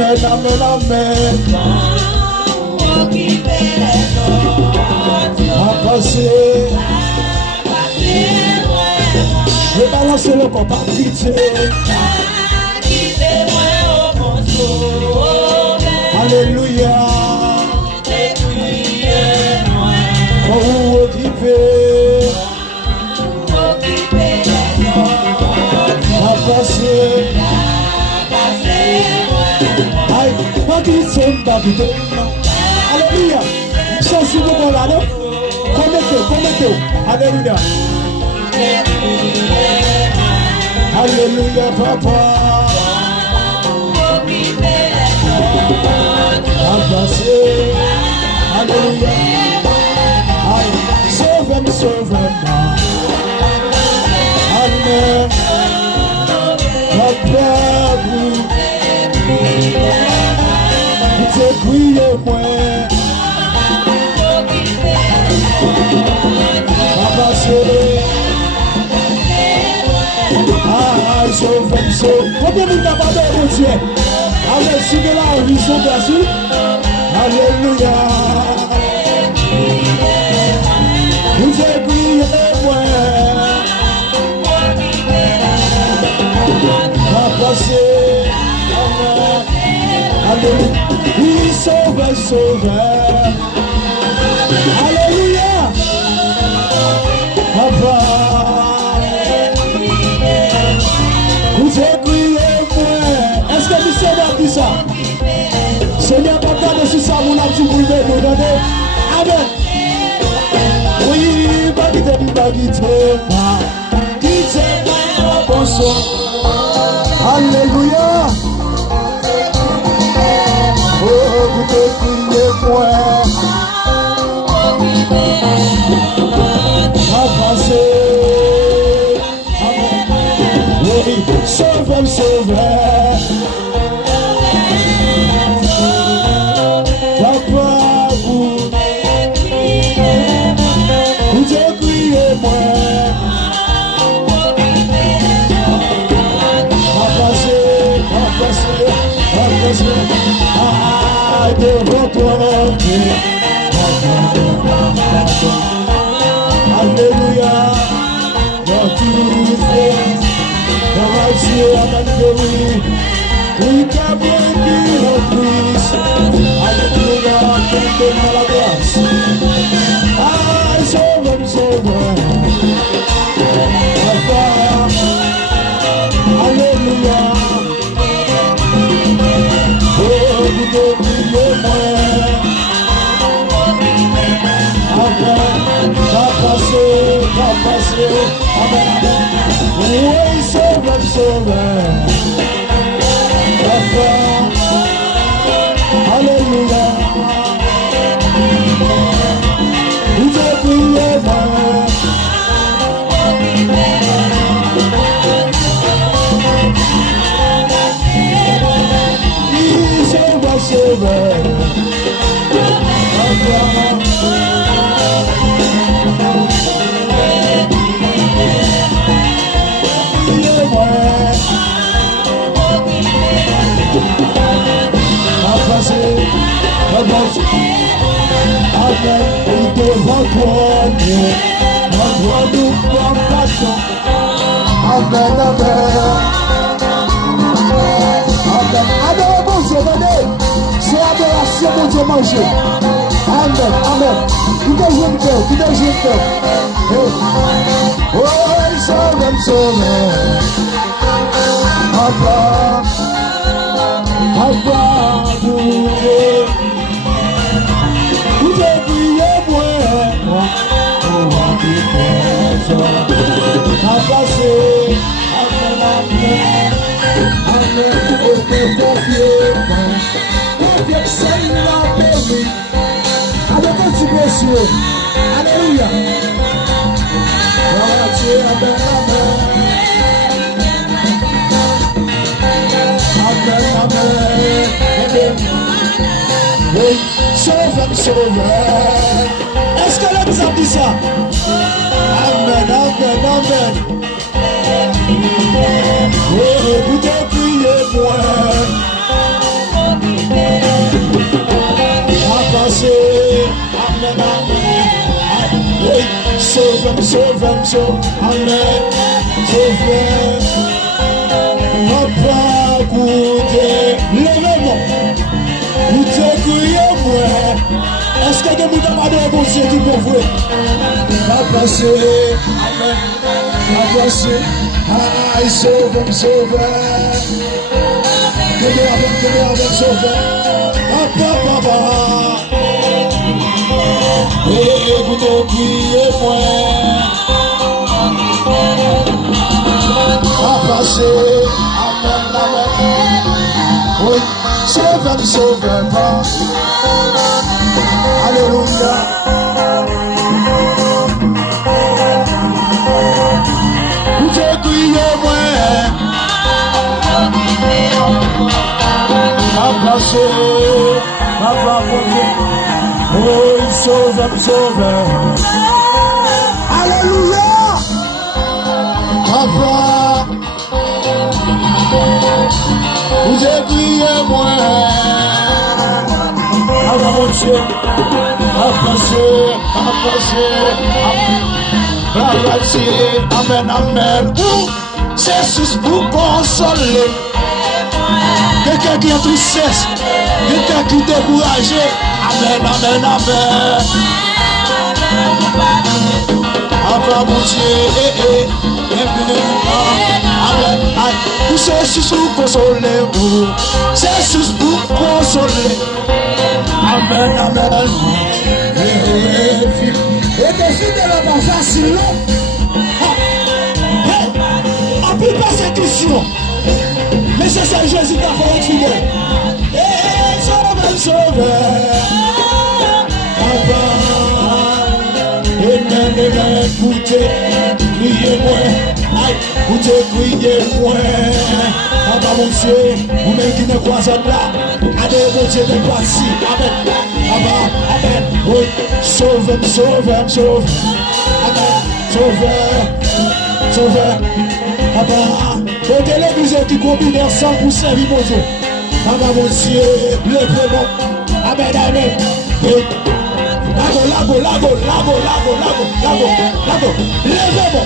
Amen, amen, amen. Et balancez le corps par pitié. Alléluia. Pour vous occuper. Aïe, pas qu'il s'aime d'habiter. Alléluia. Chance de mon là. Commettez. Alléluia. Alléluia, papa. Alléluia. Aïe, sauve-moi. Amen. Papa, vous priez-moi. Papa, c'est sauve. Combien de temps va mon Dieu? Allez, suivez la horizon, bien sûr. Alléluia. Vous priez-moi. Papa, c'est Alléluia. Il sauve. Alléluia. Papa, vous priez-moi. Est-ce que vous savez dit ça? Seigneur, papa, de ça, mon âme, vous pouvez nous donner. Amen. Oui, bonsoir. Alléluia. Oh, vous priez-moi. Avancez. Amen. Oui, sauve. Papa, vous priez-moi. Devant toi, alléluia, dans tout fait, dans ma vie, oui, qu'a béni le Christ, alléluia, donne-moi la grâce, sauve, papa, alléluia. Oui, sauve. Papa, alléluia. Vous priez-moi. Sauve. Devant toi, Dieu, nous compassion. Amen. Adorez mon Dieu, venez. C'est adoration, mon Dieu, manger. Amen. Tout est jeune cœur. Oh, sauve. Papa, vous priez-moi. Papa, c'est Amen. Alléluia. Sauve. Est-ce que l'homme a dit ça? Amen. Oh, vous priez-moi. sauve, amen, sauve, papa, goûté, levez-moi, vous te criez, moi, est-ce que vous avez des bon Dieu qui peut vous, va passer, amen, va passer, aïe, sauve, que nous avons sauvé, papa, et vous te criez, moi, va passer, amen, oui, sauve, alléluia. Vous te criez, moi, va passer, papa, oh, sauve, alléluia, papa, vous écriez moi, papa, mon Dieu, amen, Jésus vous consoler, quelqu'un qui est tristesse, quelqu'un qui est découragé, amen, papa, mon Dieu, amen, vous Jésus vous consoler, Jésus vous consoler, amen, et des filles de la base facile, en plus persécution, mais c'est ça Jésus qui a fait fidèle, sauve, papa, amen, écoutez, criez-moi, écoutez, criez-moi, papa, mon Dieu, vous-même qui ne croisez pas, allez, mon Dieu, de passer, amen, amen, oui, sauve, amen, sauve, papa, côté l'église qui combine ensemble pour servir mon Dieu, papa, mon Dieu, levez-moi, amen, lago, levez-moi.